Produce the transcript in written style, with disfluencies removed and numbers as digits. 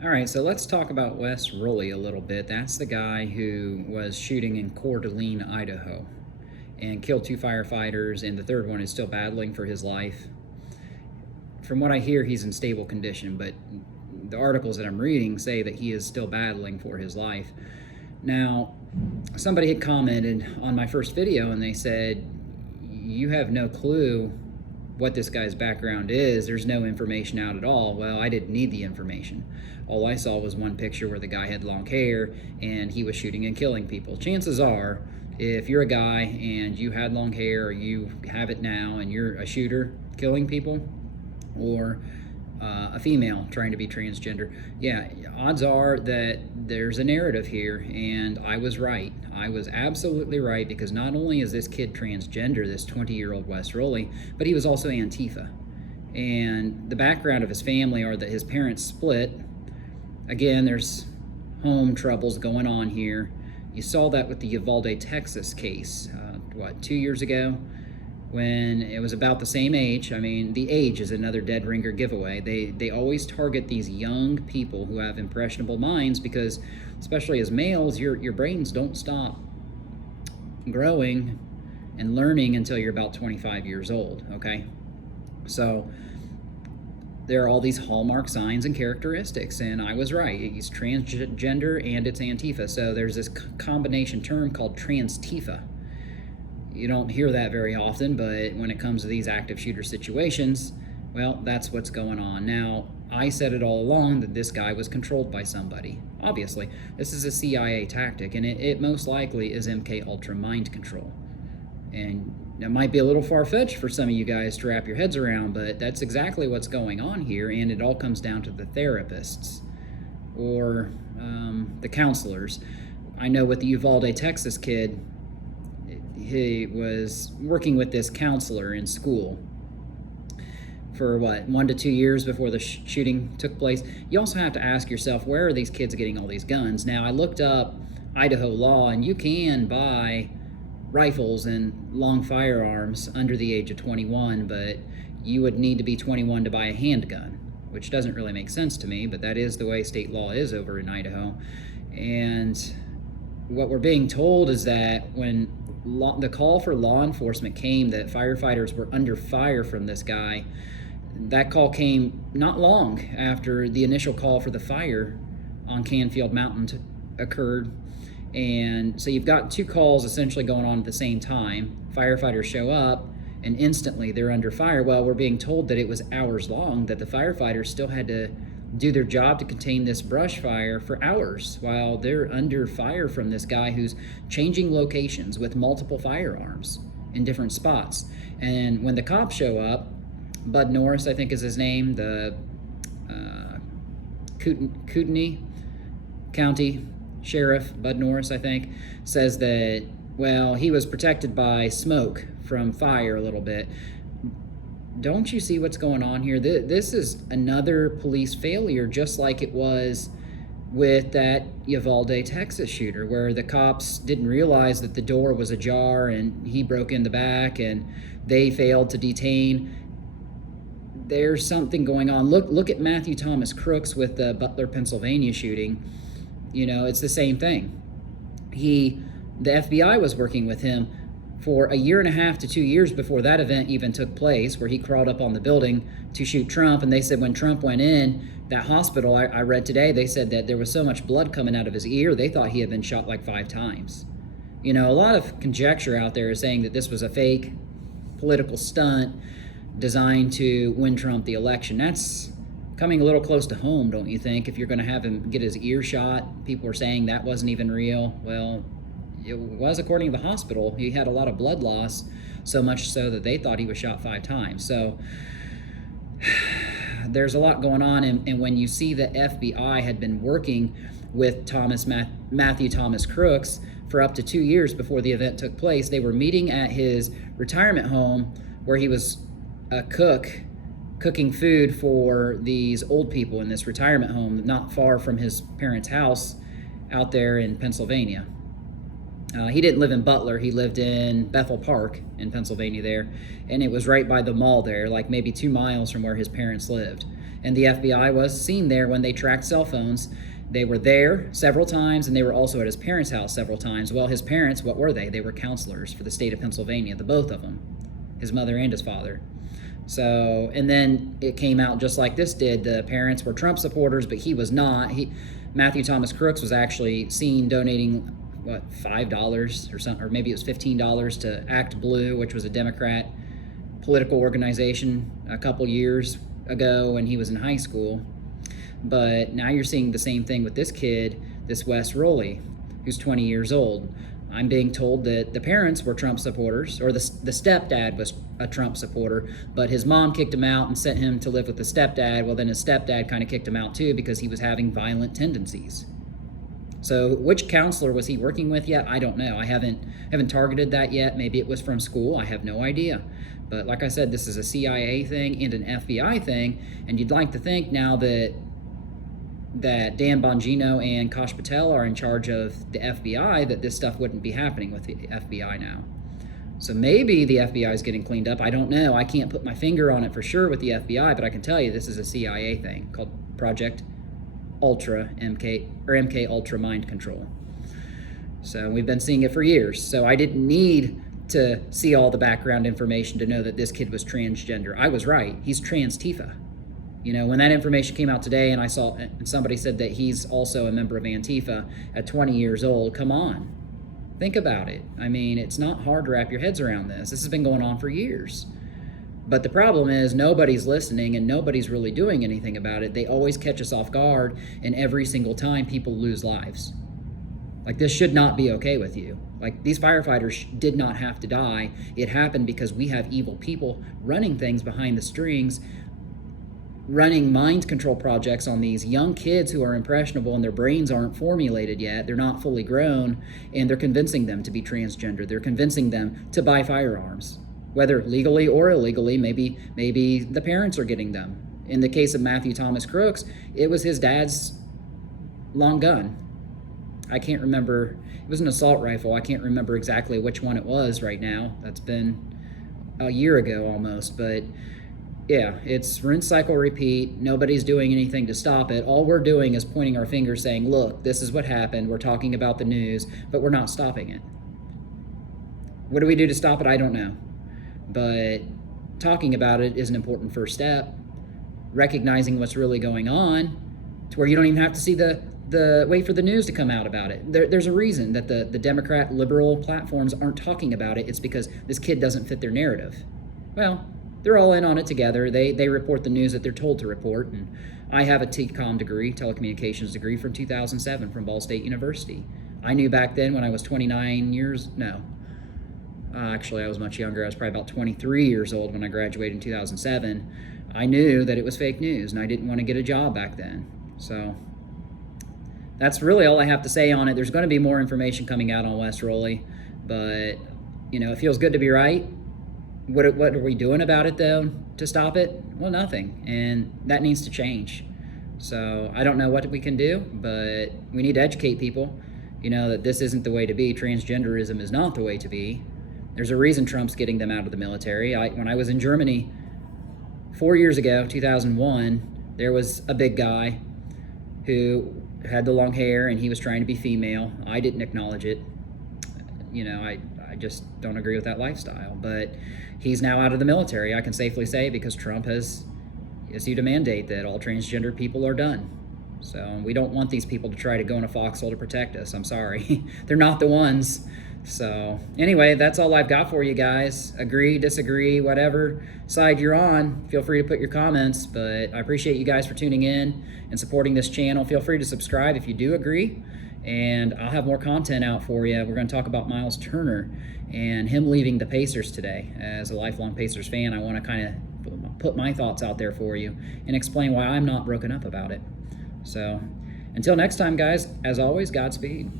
All right, so let's talk about Wess Roley a little bit. That's the guy who was shooting in Coeur d'Alene, Idaho, and killed 2 firefighters, and the third one is still battling for his life. From what I hear, he's in stable condition, but the articles that I'm reading say that he is still battling for his life. Now, somebody had commented on my first video, and they said, you have no clue what this guy's background is. There's no information out at all. Well, I didn't need the information. All I saw was one picture where the guy had long hair and he was shooting and killing people. Chances are, if you're a guy and you had long hair, or you have it now and you're a shooter killing people, or a female trying to be transgender, yeah, odds are that there's a narrative here, and I was right. I was absolutely right, because not only is this kid transgender, this 20-year-old Wess Roley, but he was also Antifa. And the background of his family are that his parents split. Again, there's home troubles going on here. You saw that with the Uvalde, Texas case, 2 years ago? When it was about the same age. I mean, the age is another dead ringer giveaway. They always target these young people who have impressionable minds, because especially as males, your brains don't stop growing and learning until you're about 25 years old, okay? So there are all these hallmark signs and characteristics, and I was right. He's transgender and it's Antifa. So there's this combination term called Transtifa. You don't hear that very often, but when it comes to these active shooter situations, well, that's what's going on. Now, I said it all along that this guy was controlled by somebody. Obviously, this is a CIA tactic, and it most likely is MK Ultra mind control. And it might be a little far-fetched for some of you guys to wrap your heads around, but that's exactly what's going on here, and it all comes down to the therapists or the counselors. I know with the Uvalde, Texas kid, he was working with this counselor in school for 1 to 2 years before the shooting took place. You also have to ask yourself, where are these kids getting all these guns? Now, I looked up Idaho law, and you can buy rifles and long firearms under the age of 21, but you would need to be 21 to buy a handgun, which doesn't really make sense to me, but that is the way state law is over in Idaho. And what we're being told is that when the call for law enforcement came that firefighters were under fire from this guy, that call came not long after the initial call for the fire on Canfield Mountain occurred. And so you've got 2 calls essentially going on at the same time. Firefighters show up and instantly they're under fire. Well, we're being told that it was hours long, that the firefighters still had to do their job to contain this brush fire for hours while they're under fire from this guy who's changing locations with multiple firearms in different spots. And when the cops show up, Bud Norris, I think is his name, the Kootenai County Sheriff, Bud Norris, I think, says that, well, he was protected by smoke from fire a little bit. Don't you see what's going on here? This is another police failure, just like it was with that Uvalde, Texas shooter, where the cops didn't realize that the door was ajar and he broke in the back and they failed to detain. There's something going on. Look at Matthew Thomas Crooks with the Butler, Pennsylvania shooting. You know, it's the same thing. The FBI was working with him for 1.5 to 2 years before that event even took place, where he crawled up on the building to shoot Trump. And they said when Trump went in, that hospital, I read today, they said that there was so much blood coming out of his ear, they thought he had been shot like 5 times. You know, a lot of conjecture out there is saying that this was a fake political stunt designed to win Trump the election. That's coming a little close to home, don't you think? If you're going to have him get his ear shot, people are saying that wasn't even real. Well, it was, according to the hospital. He had a lot of blood loss, so much so that they thought he was shot 5 times. So there's a lot going on, and when you see the FBI had been working with Matthew Thomas Crooks for up to 2 years before the event took place, they were meeting at his retirement home where he was a cook, cooking food for these old people in this retirement home not far from his parents' house out there in Pennsylvania. He didn't live in Butler. He lived in Bethel Park in Pennsylvania there, and it was right by the mall there, like maybe 2 miles from where his parents lived. And the FBI was seen there when they tracked cell phones. They were there several times, and they were also at his parents' house several times. Well, his parents, what were they? They were counselors for the state of Pennsylvania, the both of them, his mother and his father. So, and then it came out just like this did. The parents were Trump supporters, but he was not. Matthew Thomas Crooks was actually seen donating, what, $5 or something, or maybe it was $15 to Act Blue, which was a Democrat political organization a couple years ago when he was in high school. But now you're seeing the same thing with this kid, this Wess Roley, who's 20 years old. I'm being told that the parents were Trump supporters, or the stepdad was a Trump supporter, but his mom kicked him out and sent him to live with the stepdad. Well, then his stepdad kind of kicked him out too because he was having violent tendencies. So which counselor was he working with yet? I don't know. I haven't targeted that yet. Maybe it was from school. I have no idea. But like I said, this is a CIA thing and an FBI thing, and you'd like to think now that Dan Bongino and Kash Patel are in charge of the FBI, that this stuff wouldn't be happening with the FBI now. So maybe the FBI is getting cleaned up. I don't know. I can't put my finger on it for sure with the FBI, but I can tell you this is a CIA thing called Project Ultra MK Ultra Mind Control. So we've been seeing it for years. So I didn't need to see all the background information to know that this kid was transgender. I was right. He's Transtifa. You know, when that information came out today and I saw and somebody said that he's also a member of Antifa at 20 years old, come on. Think about it. I mean, it's not hard to wrap your heads around this. This has been going on for years. But the problem is nobody's listening and nobody's really doing anything about it. They always catch us off guard, and every single time people lose lives. Like, this should not be okay with you. Like, these firefighters did not have to die. It happened because we have evil people running things behind the strings, running mind control projects on these young kids who are impressionable and their brains aren't formulated yet. They're not fully grown, and they're convincing them to be transgender. They're convincing them to buy firearms, whether legally or illegally. Maybe the parents are getting them. In the case of Matthew Thomas Crooks, it was his dad's long gun. I can't remember. It was an assault rifle. I can't remember exactly which one it was right now. That's been a year ago almost, but yeah, it's rinse, cycle, repeat. Nobody's doing anything to stop it. All we're doing is pointing our finger saying, look, this is what happened. We're talking about the news, but we're not stopping it. What do we do to stop it? I don't know. But talking about it is an important first step. Recognizing what's really going on to where you don't even have to see wait for the news to come out about it. There's a reason that the Democrat liberal platforms aren't talking about it. It's because this kid doesn't fit their narrative. Well, they're all in on it together. They report the news that they're told to report. And I have a TCOM degree, telecommunications degree, from 2007 from Ball State University. I knew back then when I was 29 years, no. Actually, I was much younger. I was probably about 23 years old when I graduated in 2007. I knew that it was fake news, and I didn't want to get a job back then. So that's really all I have to say on it. There's going to be more information coming out on Wess Roley, but, you know, it feels good to be right. What are we doing about it, though, to stop it? Well, nothing, and that needs to change. So I don't know what we can do, but we need to educate people, you know, that this isn't the way to be. Transgenderism is not the way to be. There's a reason Trump's getting them out of the military. When I was in Germany 4 years ago, 2001, there was a big guy who had the long hair, and he was trying to be female. I didn't acknowledge it. You know, I just don't agree with that lifestyle. But he's now out of the military, I can safely say, because Trump has issued a mandate that all transgender people are done. So we don't want these people to try to go in a foxhole to protect us. I'm sorry. They're not the ones. So anyway, that's all I've got for you guys. Agree, disagree, whatever side you're on, feel free to put your comments. But I appreciate you guys for tuning in and supporting this channel. Feel free to subscribe if you do agree, and I'll have more content out for you. We're going to talk about Miles Turner and him leaving the Pacers today. As a lifelong Pacers fan, I want to kind of put my thoughts out there for you and explain why I'm not broken up about it. So until next time, guys, as always, Godspeed.